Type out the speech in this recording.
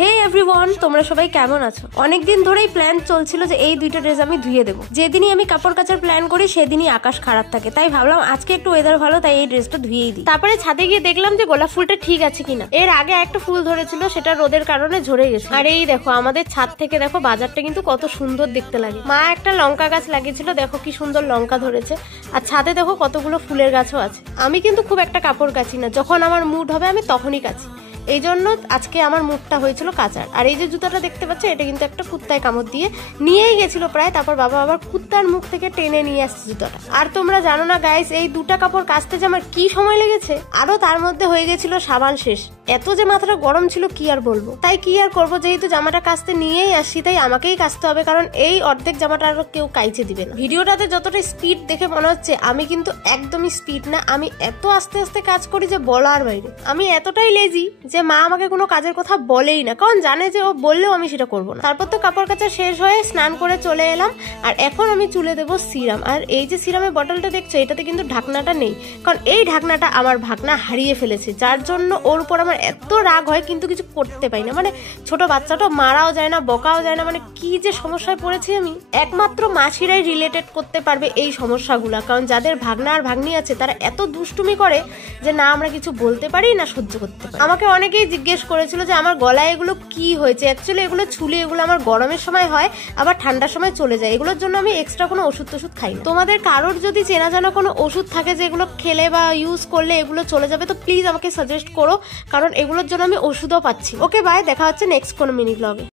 হে everyone, তোমরা সবাই কেমন আছো? অনেকদিন ধরেই প্ল্যান চলছিল যে এই দুইটা ড্রেস আমি ধুয়ে দেবো। যেদিনই আমি কাপড় কাচার প্ল্যান করি সেদিনই আকাশ খারাপ থাকে, তাই ভাবলাম আজকে একটু ওয়েদার ভালো, তাই এই ড্রেসটা ধুয়েই দিই। তারপরে ছাদে গিয়ে দেখলাম যে গোলাপ ফুলটা ঠিক আছে কিনা। এর আগে একটা ফুল ধরেছিল, সেটা রোদের কারণে ঝরে গেছে। আর এই দেখো আমাদের ছাদ থেকে দেখো বাজারটা কিন্তু কত সুন্দর দেখতে লাগে। মা একটা লঙ্কা গাছ লাগিয়েছিল, দেখো কি সুন্দর লঙ্কা ধরেছে। আর ছাদে দেখো কতগুলো ফুলের গাছও আছে। আমি কিন্তু খুব একটা কাপড় কাচি না, যখন আমার মুড হবে আমি তখনই কাচি। এই জন্য আজকে আমার মুডটা হয়েছিল কাচার। আর এই যে জুতাটা দেখতে পাচ্ছ, এটা কিন্তু একটা কুত্তায় কামড় দিয়ে নিয়েই গেছিল প্রায়, তারপর বাবা আবার কুত্তার মুখ থেকে টেনে নিয়ে আসছে জুতাটা। আর তোমরা জানো না গাইস, এই দুটা কাপড় কাচতে যে আমার কি সময় লেগেছে, আরো তার মধ্যে হয়ে গেছিল সাবান শেষ। এত যে মাথাটা গরম ছিল কি আর বলবো। তাই কি আর করবো, যেহেতু জামাটা কাচতে নিয়েই আসছি তাই আমাকেই কাচতে হবে, কারণ এই অর্ধেক জামাটা আরো কেউ কাইচে দিবে না। ভিডিওটাতে যতটা স্পিড দেখে মনে হচ্ছে, আমি কিন্তু একদমই স্পিড না। আমি এত আস্তে আস্তে কাজ করি যে বলার বাইরে। আমি এতটাই লেজি যে মা আমাকে কোনো কাজের কথা বলেই না, কারণ জানে যে ও বললেও আমি সেটা করবো না। তারপর তো কাপড় কাচা শেষ হয়ে স্নান করে চলে এলাম। আর এখন আমি চুলে দেবো সিরাম। আর এই যে সিরামের বটলটা দেখছো, এটাতে কিন্তু ঢাকনাটা নেই, কারণ এই ঢাকনাটা আমার ভাগনা হারিয়ে ফেলেছে, যার জন্য ওর উপর আমার এত রাগ হয়, কিন্তু কিছু করতে পারি না। মানে ছোট বাচ্চাটা মারাও যায় না, বকাও যায় না, মানে কি যে সমস্যায় পড়েছি আমি। একমাত্র মাসিরাই রিলেটেড করতে পারবে এই সমস্যাগুলা, কারণ যাদের ভাগনা আর ভাগ্নি আছে তারা এত দুষ্টুমি করে যে না আমরা কিছু বলতে পারি না সহ্য করতে পারি। আমাকে অনেকেই জিজ্ঞেস করেছিল যে আমার গলায় এগুলো কি হয়েছে। অ্যাকচুয়ালি এগুলো ছুলে, এগুলো আমার গরমের সময় হয়, আবার ঠান্ডার সময় চলে যায়। এগুলোর জন্য আমি এক্সট্রা কোনো ওষুধ টষুধ খাই না। তোমাদের কারোর যদি চেনা জানা কোনো ওষুধ থাকে যে এগুলো খেলে বা ইউজ করলে এগুলো চলে যাবে, তো প্লিজ আমাকে সাজেস্ট করো, কারণ এগুলোর জন্য আমি ওষুধও পাচ্ছি। ওকে বাই, দেখা হচ্ছে নেক্সট কোনো মিনি ব্লগে।